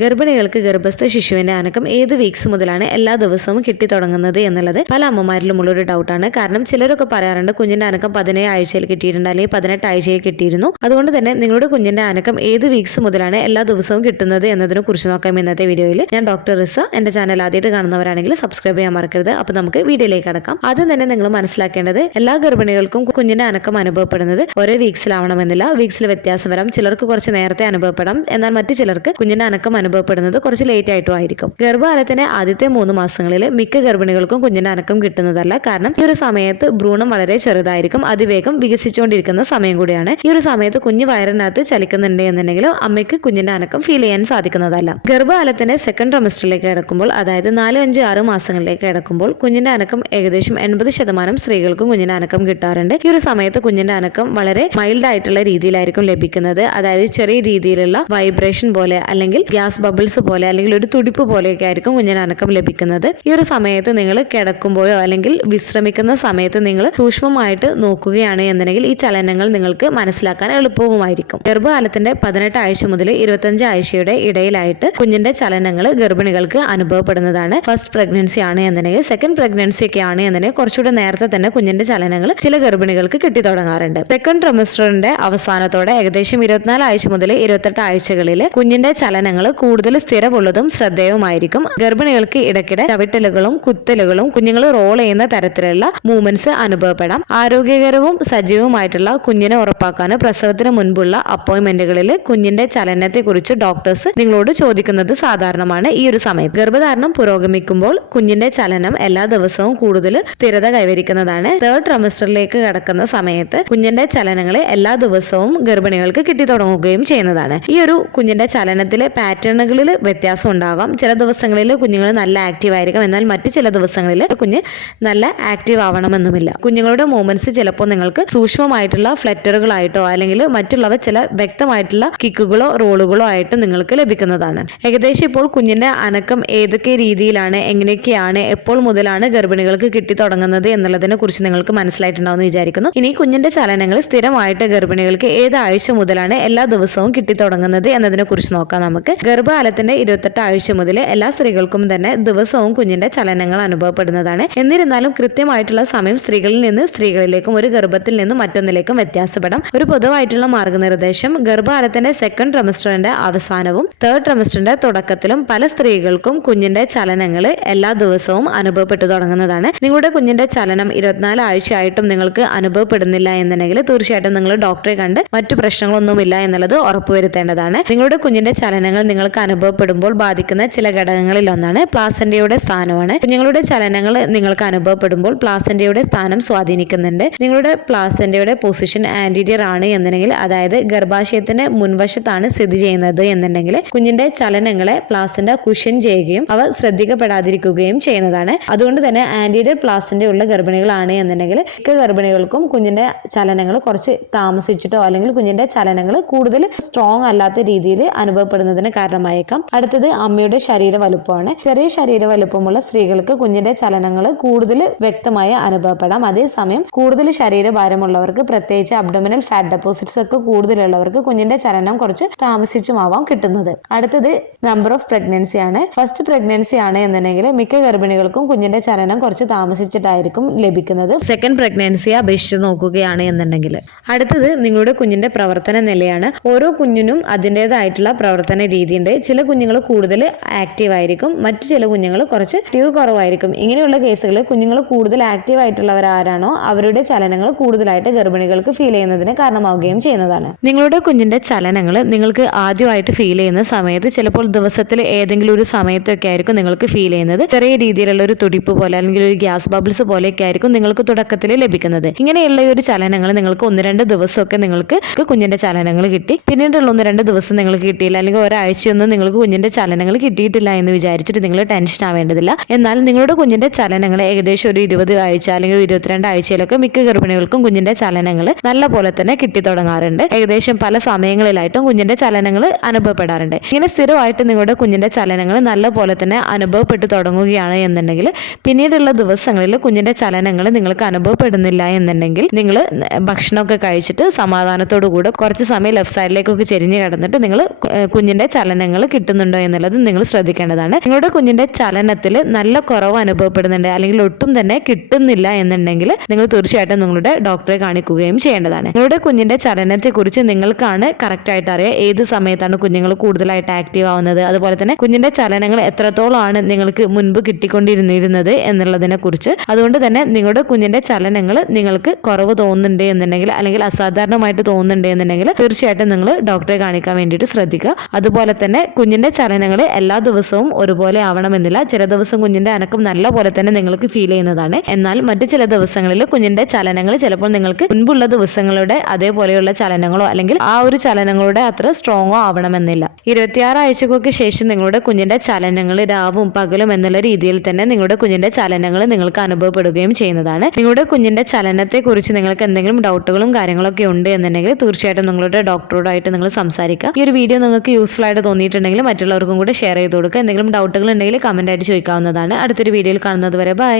ഗർഭിണികൾക്ക് ഗർഭസ്ഥ ശിശുവിന്റെ അനക്കം ഏത് വീക്സ് മുതലാണ് എല്ലാ ദിവസവും കിട്ടിത്തുടങ്ങുന്നത് എന്നുള്ളത് പല അമ്മമാരിലുമുള്ള ഒരു ഡൗട്ടാണ്. കാരണം ചിലരൊക്കെ പറയാറുണ്ട് കുഞ്ഞിന്റെ അനക്കം 17 ആഴ്ചയിൽ കിട്ടിയിട്ടുണ്ട്, അല്ലെങ്കിൽ 18 ആഴ്ചയിൽ കിട്ടിയിരുന്നു. അതുകൊണ്ട് തന്നെ നിങ്ങളുടെ കുഞ്ഞിന്റെ അനക്കം ഏത് വീക്സ് മുതലാണ് എല്ലാ ദിവസവും കിട്ടുന്നത് എന്നതിനെ കുറിച്ച് നോക്കാം ഇന്നത്തെ വീഡിയോയിൽ. ഞാൻ ഡോക്ടർ റിസ. എന്റെ ചാനൽ ആദ്യമായിട്ട് കാണുന്നവരാണെങ്കിൽ സബ്സ്ക്രൈബ് ചെയ്യാൻ മറക്കരുത്. അപ്പൊ നമുക്ക് വീഡിയോയിലേക്ക് കടക്കാം. ആദ്യം തന്നെ നിങ്ങൾ മനസ്സിലാക്കേണ്ടത് എല്ലാ ഗർഭിണികൾക്കും കുഞ്ഞിന്റെ അനക്കം അനുഭവപ്പെടുന്നത് ഒരേ വീക്സിലാവണമെന്നില്ല. വീക്സിൽ വ്യത്യാസം വരാം. ചിലർക്ക് കുറച്ച് നേരത്തെ അനുഭവപ്പെടാം, എന്നാൽ മറ്റു ചിലർക്ക് കുഞ്ഞിന്റെ അനക്കം അനുഭവപ്പെടുന്നത് കുറച്ച് ലേറ്റ് ആയിട്ടും ആയിരിക്കും. ഗർഭകാലത്തിന്റെ ആദ്യത്തെ 3 മാസങ്ങളിൽ മിക്ക ഗർഭിണികൾക്കും കുഞ്ഞിന്റെ അനക്കം കിട്ടുന്നതല്ല. കാരണം ഈ ഒരു സമയത്ത് ഭ്രൂണം വളരെ ചെറുതായിരിക്കും, അതിവേഗം വികസിച്ചുകൊണ്ടിരിക്കുന്ന സമയം കൂടിയാണ്. ഈ ഒരു സമയത്ത് കുഞ്ഞ് വയറിനകത്ത് ചലിക്കുന്നുണ്ട് എന്നുണ്ടെങ്കിലും അമ്മയ്ക്ക് കുഞ്ഞിന്റെ അനക്കം ഫീൽ ചെയ്യാൻ സാധിക്കുന്നതല്ല. ഗർഭകാലത്തിന്റെ സെക്കൻഡ് ട്രൈമസ്റ്ററിലേക്ക് കിടക്കുമ്പോൾ, അതായത് 4, 5, 6 മാസങ്ങളിലേക്ക് കിടക്കുമ്പോൾ കുഞ്ഞിന്റെ അനക്കം ഏകദേശം 80% സ്ത്രീകൾക്കും കുഞ്ഞിന്റെ അനക്കം കിട്ടാറുണ്ട്. ഈ ഒരു സമയത്ത് കുഞ്ഞിന്റെ അനക്കം വളരെ മൈൽഡ് ആയിട്ടുള്ള രീതിയിലായിരിക്കും ലഭിക്കുന്നത്. അതായത് ചെറിയ രീതിയിലുള്ള വൈബ്രേഷൻ പോലെ, അല്ലെങ്കിൽ ഗ്യാസ് ബബിൾസ് പോലെ, അല്ലെങ്കിൽ ഒരു തുടിപ്പ് പോലെയൊക്കെ ആയിരിക്കും കുഞ്ഞിന് അനക്കം ലഭിക്കുന്നത്. ഈ ഒരു സമയത്ത് നിങ്ങൾ കിടക്കുമ്പോഴോ അല്ലെങ്കിൽ വിശ്രമിക്കുന്ന സമയത്ത് നിങ്ങൾ സൂക്ഷ്മമായിട്ട് നോക്കുകയാണ് എന്നുണ്ടെങ്കിൽ ഈ ചലനങ്ങൾ നിങ്ങൾക്ക് മനസ്സിലാക്കാൻ എളുപ്പവുമായിരിക്കും. ഗർഭകാലത്തിന്റെ 18 ആഴ്ച മുതൽ 25 ആഴ്ചയുടെ ഇടയിലായിട്ട് കുഞ്ഞിന്റെ ചലനങ്ങൾ ഗർഭിണികൾക്ക് അനുഭവപ്പെടുന്നതാണ്. ഫസ്റ്റ് പ്രഗ്നൻസി ആണ് എന്നുണ്ടെങ്കിൽ, സെക്കൻഡ് പ്രഗ്നൻസി ഒക്കെ ആണ് എന്നുണ്ടെങ്കിൽ കുറച്ചുകൂടെ നേരത്തെ തന്നെ കുഞ്ഞിന്റെ ചലനങ്ങൾ ചില ഗർഭിണികൾക്ക് കിട്ടി തുടങ്ങാറുണ്ട്. സെക്കൻഡ് ട്രൈമസ്റ്ററിന്റെ അവസാനത്തോടെ ഏകദേശം 24 ആഴ്ച മുതൽ 28 ആഴ്ചകളിൽ കുഞ്ഞിന്റെ ചലനങ്ങൾ കൂടുതൽ സ്ഥിരമുള്ളതും ശ്രദ്ധേയവുമായിരിക്കും. ഗർഭിണികൾക്ക് ഇടയ്ക്കിടെ ചവിട്ടലുകളും കുത്തലുകളും കുഞ്ഞുങ്ങൾ റോൾ ചെയ്യുന്ന തരത്തിലുള്ള മൂവ്മെന്റ്സ് അനുഭവപ്പെടാം. ആരോഗ്യകരവും സജീവവുമായിട്ടുള്ള കുഞ്ഞിനെ ഉറപ്പാക്കാൻ പ്രസവത്തിന് മുൻപുള്ള അപ്പോയിന്റ്മെന്റുകളിൽ കുഞ്ഞിന്റെ ചലനത്തെ കുറിച്ച് ഡോക്ടേഴ്സ് നിങ്ങളോട് ചോദിക്കുന്നത് സാധാരണമാണ്. ഈ ഒരു സമയത്ത് ഗർഭധാരണം പുരോഗമിക്കുമ്പോൾ കുഞ്ഞിന്റെ ചലനം എല്ലാ ദിവസവും കൂടുതൽ സ്ഥിരത കൈവരിക്കുന്നതാണ്. തേർഡ് ട്രൈമസ്റ്ററിലേക്ക് കടക്കുന്ന സമയത്ത് കുഞ്ഞിന്റെ ചലനങ്ങൾ എല്ലാ ദിവസവും ഗർഭിണികൾക്ക് കിട്ടി തുടങ്ങുകയും ചെയ്യുന്നതാണ്. ഈ ഒരു കുഞ്ഞിന്റെ ചലനത്തിലെ പാറ്റേണുകളിൽ വ്യത്യാസം ഉണ്ടാകാം. ചില ദിവസങ്ങളിൽ കുഞ്ഞുങ്ങൾ നല്ല ആക്റ്റീവ് ആയിരിക്കും, എന്നാൽ മറ്റു ചില ദിവസങ്ങളിൽ കുഞ്ഞ് നല്ല ആക്റ്റീവ് ആവണമെന്നുമില്ല. കുഞ്ഞുങ്ങളുടെ മൂവ്മെന്റ്സ് ചിലപ്പോൾ നിങ്ങൾക്ക് സൂക്ഷ്മമായിട്ടുള്ള ഫ്ലറ്ററുകളായിട്ടോ അല്ലെങ്കിൽ മറ്റുള്ളവ ചില വ്യക്തമായിട്ടുള്ള കിക്കുകളോ റോളുകളോ ആയിട്ട് നിങ്ങൾക്ക് ലഭിക്കുന്നതാണ്. ഏകദേശം ഇപ്പോൾ കുഞ്ഞിന്റെ അനക്കം ഏതൊക്കെ രീതിയിലാണ്, എങ്ങനെയൊക്കെയാണ്, എപ്പോൾ മുതലാണ് ഗർഭിണികൾക്ക് കിട്ടി തുടങ്ങുന്നത് എന്നുള്ളതിനെ കുറിച്ച് നിങ്ങൾക്ക് മനസ്സിലായിട്ടുണ്ടാവുമെന്ന് വിചാരിക്കുന്നു. ഇനി കുഞ്ഞിന്റെ ചലനങ്ങൾ സ്ഥിരമായിട്ട് ഗർഭിണികൾക്ക് ഏത് ആഴ്ച മുതലാണ് എല്ലാ ദിവസവും കിട്ടി തുടങ്ങുന്നത് എന്നതിനെ കുറിച്ച് നോക്കാം നമുക്ക്. ഗർഭകാലത്തിന്റെ 28 ആഴ്ച മുതൽ എല്ലാ സ്ത്രീകൾക്കും തന്നെ ദിവസവും കുഞ്ഞിന്റെ ചലനങ്ങൾ അനുഭവപ്പെടുന്നതാണ്. എന്നിരുന്നാലും കൃത്യമായിട്ടുള്ള സമയം സ്ത്രീകളിൽ നിന്ന് സ്ത്രീകളിലേക്കും ഒരു ഗർഭത്തിൽ നിന്നും മറ്റൊന്നിലേക്കും വ്യത്യാസപ്പെടാം. ഒരു പൊതുവായിട്ടുള്ള മാർഗനിർദ്ദേശം ഗർഭകാലത്തിന്റെ സെക്കൻഡ് ട്രൈമസ്റ്ററിന്റെ അവസാനവും തേർഡ് ട്രൈമസ്റ്ററിന്റെ തുടക്കത്തിലും പല സ്ത്രീകൾക്കും കുഞ്ഞിന്റെ ചലനങ്ങൾ എല്ലാ ദിവസവും അനുഭവപ്പെട്ടു തുടങ്ങുന്നതാണ്. നിങ്ങളുടെ കുഞ്ഞിന്റെ ചലനം 24 ആഴ്ചയായിട്ടും നിങ്ങൾക്ക് അനുഭവപ്പെടുന്നില്ല എന്നുണ്ടെങ്കിൽ തീർച്ചയായിട്ടും നിങ്ങൾ ഡോക്ടറെ കണ്ട് മറ്റു പ്രശ്നങ്ങളൊന്നുമില്ല എന്നുള്ളത് ഉറപ്പുവരുത്തേണ്ടതാണ്. നിങ്ങളുടെ കുഞ്ഞിന്റെ ചലനങ്ങൾ നിങ്ങൾക്ക് അനുഭവപ്പെടുമ്പോൾ ബാധിക്കുന്ന ചില ഘടകങ്ങളിൽ ഒന്നാണ് പ്ലാസന്റയുടെ സ്ഥാനമാണ്. കുഞ്ഞുങ്ങളുടെ ചലനങ്ങൾ നിങ്ങൾക്ക് അനുഭവപ്പെടുമ്പോൾ പ്ലാസന്റയുടെ സ്ഥാനം സ്വാധീനിക്കുന്നുണ്ട്. നിങ്ങളുടെ പ്ലാസന്റയുടെ പൊസിഷൻ ആന്റീരിയർ ആണ് എന്നുണ്ടെങ്കിൽ, അതായത് ഗർഭാശയത്തിന് മുൻവശത്താണ് സ്ഥിതി ചെയ്യുന്നത് എന്നുണ്ടെങ്കിൽ കുഞ്ഞിന്റെ ചലനങ്ങളെ പ്ലാസന്റ കുഷൻ ചെയ്യുകയും അവ ശ്രദ്ധിക്കപ്പെടാതിരിക്കുകയും ചെയ്യുന്നതാണ്. അതുകൊണ്ട് തന്നെ ആന്റീരിയർ പ്ലാസന്റ ഉള്ള ഗർഭിണികളാണ് എന്നുണ്ടെങ്കിൽ മിക്ക ഗർഭിണികൾക്കും കുഞ്ഞിന്റെ ചലനങ്ങൾ കുറച്ച് താമസിച്ചിട്ടോ അല്ലെങ്കിൽ കുഞ്ഞിന്റെ ചലനങ്ങൾ കൂടുതൽ സ്ട്രോങ് അല്ലാത്ത രീതിയിൽ അനുഭവപ്പെടുന്നതിന് കാരണമായേക്കാം. അടുത്തത് അമ്മയുടെ ശരീര വലുപ്പമാണ്. ചെറിയ ശരീര വലുപ്പമുള്ള സ്ത്രീകൾക്ക് കുഞ്ഞിന്റെ ചലനങ്ങൾ കൂടുതൽ വ്യക്തമായി അനുഭവപ്പെടാം. അതേസമയം കൂടുതൽ ശരീരഭാരമുള്ളവർക്ക്, പ്രത്യേകിച്ച് അബ്ഡോമിനൽ ഫാറ്റ് ഡെപ്പോസിറ്റ്സ് ഒക്കെ കൂടുതലുള്ളവർക്ക് കുഞ്ഞിന്റെ ചലനം കുറച്ച് താമസിച്ചുമാവാം കിട്ടുന്നത്. അടുത്തത് നമ്പർ ഓഫ് പ്രഗ്നൻസി ആണ്. ഫസ്റ്റ് പ്രഗ്നൻസി ആണ് എന്നുണ്ടെങ്കിൽ മിക്ക ഗർഭിണികൾക്കും കുഞ്ഞിന്റെ ചലനം കുറച്ച് താമസിച്ചിട്ടായിരിക്കും ലഭിക്കുന്നത്. സെക്കൻഡ് പ്രഗ്നൻസിയെ അപേക്ഷിച്ച് നോക്കുകയാണ് എന്നുണ്ടെങ്കിൽ. അടുത്തത് നിങ്ങളുടെ കുഞ്ഞിന്റെ പ്രവർത്തന നിലയാണ്. ഓരോ കുഞ്ഞിനും അതിൻ്റെതായിട്ടുള്ള പ്രവർത്തന രീതിയുണ്ട്. ചില കുഞ്ഞുങ്ങൾ കൂടുതൽ ആക്റ്റീവ് ആയിരിക്കും, മറ്റു ചില കുഞ്ഞുങ്ങൾ കുറച്ച് ആക്റ്റീവ് കുറവായിരിക്കും. ഇങ്ങനെയുള്ള കേസുകളിൽ കുഞ്ഞുങ്ങൾ കൂടുതൽ ആക്റ്റീവ് ആയിട്ടുള്ളവർ ആരാണോ അവരുടെ ചലനങ്ങൾ കൂടുതലായിട്ട് ഗർഭിണികൾക്ക് ഫീൽ ചെയ്യുന്നതിന് കാരണമാവുകയും ചെയ്യുന്നതാണ്. നിങ്ങളുടെ കുഞ്ഞിന്റെ ചലനങ്ങൾ നിങ്ങൾക്ക് ആദ്യമായിട്ട് ഫീൽ ചെയ്യുന്ന സമയത്ത് ചിലപ്പോൾ ദിവസത്തിൽ ഏതെങ്കിലും ഒരു സമയത്തൊക്കെ ആയിരിക്കും നിങ്ങൾക്ക് ഫീൽ ചെയ്യുന്നത്. ചെറിയ രീതിയിലുള്ള ഒരു തുടിപ്പ് പോലെ അല്ലെങ്കിൽ ഒരു ഗ്യാസ് ബബിൾസ് പോലെയൊക്കെ ആയിരിക്കും നിങ്ങൾക്ക് തുടക്കത്തിൽ ലഭിക്കുന്നത്. ഇങ്ങനെയുള്ള ഒരു ചലനങ്ങൾ നിങ്ങൾക്ക് 1-2 ദിവസമൊക്കെ നിങ്ങൾക്ക് കുഞ്ഞിന്റെ ചലനങ്ങൾ കിട്ടി, പിന്നീടുള്ള 1-2 ദിവസം നിങ്ങൾക്ക് കിട്ടിയില്ല, അല്ലെങ്കിൽ ഒരാഴ്ചയൊന്നും നിങ്ങൾക്ക് കുഞ്ഞിന്റെ ചലനങ്ങൾ കിട്ടിയിട്ടില്ല എന്ന് വിചാരിച്ചിട്ട് നിങ്ങൾ ടെൻഷൻ ആവേണ്ടതില്ല. എന്നാൽ നിങ്ങളുടെ കുഞ്ഞിന്റെ ചലനങ്ങൾ ഏകദേശം ഒരു 20 ആഴ്ച അല്ലെങ്കിൽ 22 ആഴ്ചയിലൊക്കെ മിക്ക ഗർഭിണികൾക്കും കുഞ്ഞിന്റെ ചലനങ്ങൾ നല്ല പോലെ തന്നെ കിട്ടി തുടങ്ങാറുണ്ട്. ഏകദേശം പല സമയങ്ങളിലായിട്ടും കുഞ്ഞിന്റെ ചലനങ്ങൾ അനുഭവപ്പെടാറുണ്ട്. ഇങ്ങനെ സ്ഥിരമായിട്ട് നിങ്ങളുടെ കുഞ്ഞിന്റെ ചലനങ്ങൾ നല്ല പോലെ തന്നെ അനുഭവപ്പെട്ടു തുടങ്ങുകയാണ് എന്നുണ്ടെങ്കിൽ, പിന്നീടുള്ള ദിവസങ്ങളിൽ കുഞ്ഞിന്റെ ചലനങ്ങൾ നിങ്ങൾക്ക് അനുഭവപ്പെടുന്നില്ല എന്നുണ്ടെങ്കിൽ നിങ്ങൾ ഭക്ഷണമൊക്കെ കഴിച്ചിട്ട് സമാധാനത്തോടു കൂടെ കുറച്ച് സമയം ലെഫ്റ്റ് സൈഡിലേക്കൊക്കെ ചെരിഞ്ഞ് കിടന്നിട്ട് നിങ്ങൾ കുഞ്ഞിന്റെ ചലനങ്ങൾ ചലനങ്ങൾ കിട്ടുന്നുണ്ടോ എന്നുള്ളത് നിങ്ങൾ ശ്രദ്ധിക്കേണ്ടതാണ്. നിങ്ങളുടെ കുഞ്ഞിന്റെ ചലനത്തിൽ നല്ല കുറവ് അനുഭവപ്പെടുന്നുണ്ട് അല്ലെങ്കിൽ ഒട്ടും തന്നെ കിട്ടുന്നില്ല എന്നുണ്ടെങ്കിൽ നിങ്ങൾ തീർച്ചയായിട്ടും നിങ്ങളുടെ ഡോക്ടറെ കാണിക്കുകയും ചെയ്യേണ്ടതാണ്. നിങ്ങളുടെ കുഞ്ഞിന്റെ ചലനത്തെക്കുറിച്ച് നിങ്ങൾക്കാണ് കറക്റ്റ് ആയിട്ട് അറിയാം ഏത് സമയത്താണ് കുഞ്ഞുങ്ങൾ കൂടുതലായിട്ട് ആക്റ്റീവ് ആവുന്നത്, അതുപോലെ തന്നെ കുഞ്ഞിന്റെ ചലനങ്ങൾ എത്രത്തോളമാണ് നിങ്ങൾക്ക് മുൻപ് കിട്ടിക്കൊണ്ടിരുന്നിരുന്നത് എന്നുള്ളതിനെ കുറിച്ച്. അതുകൊണ്ട് തന്നെ നിങ്ങളുടെ കുഞ്ഞിന്റെ ചലനങ്ങൾ നിങ്ങൾക്ക് കുറവ് തോന്നുന്നുണ്ട് എന്നുണ്ടെങ്കിൽ അല്ലെങ്കിൽ അസാധാരണമായിട്ട് തോന്നുന്നുണ്ട് എന്നുണ്ടെങ്കിൽ തീർച്ചയായിട്ടും നിങ്ങൾ ഡോക്ടറെ കാണിക്കാൻ വേണ്ടിയിട്ട് ശ്രദ്ധിക്കുക. അതുപോലെ തന്നെ കുഞ്ഞിന്റെ ചലനങ്ങൾ എല്ലാ ദിവസവും ഒരുപോലെ ആവണമെന്നില്ല. ചില ദിവസം കുഞ്ഞിന്റെ അനക്കം നല്ല പോലെ തന്നെ നിങ്ങൾക്ക് ഫീൽ ചെയ്യുന്നതാണ്. എന്നാൽ മറ്റു ചില ദിവസങ്ങളിൽ കുഞ്ഞിന്റെ ചലനങ്ങൾ ചിലപ്പോൾ നിങ്ങൾക്ക് മുൻപുള്ള ദിവസങ്ങളുടെ അതേപോലെയുള്ള ചലനങ്ങളോ അല്ലെങ്കിൽ ആ ഒരു ചലനങ്ങളുടെ അത്ര സ്ട്രോങ്ങോ ആവണമെന്നില്ല. 26 ആഴ്ചകൾക്ക് ശേഷം നിങ്ങളുടെ കുഞ്ഞിന്റെ ചലനങ്ങൾ രാവും പകലും എന്നുള്ള രീതിയിൽ തന്നെ നിങ്ങളുടെ കുഞ്ഞിന്റെ ചലനങ്ങൾ നിങ്ങൾക്ക് അനുഭവപ്പെടുകയും ചെയ്യുന്നതാണ്. നിങ്ങളുടെ കുഞ്ഞിന്റെ ചലനത്തെ കുറിച്ച് നിങ്ങൾക്ക് എന്തെങ്കിലും ഡൗട്ടുകളും കാര്യങ്ങളൊക്കെ ഉണ്ട് എന്നുണ്ടെങ്കിൽ തീർച്ചയായിട്ടും നിങ്ങളുടെ ഡോക്ടറോടായിട്ട് നിങ്ങൾ സംസാരിക്കുക. ഈ ഒരു വീഡിയോ നിങ്ങൾക്ക് യൂസ്ഫുൾ ആയിട്ട് തോന്നിയിട്ടുണ്ടെങ്കിൽ മറ്റുള്ളവർക്കും കൂടെ ഷെയർ ചെയ്ത് കൊടുക്കുക. എന്തെങ്കിലും ഡൗട്ടുകൾ ഉണ്ടെങ്കിൽ കമന്റ് ആയിട്ട് ചോദിക്കാവുന്നതാണ്. അടുത്തൊരു വീഡിയോയിൽ കാണുന്നത് വരെ ബൈ.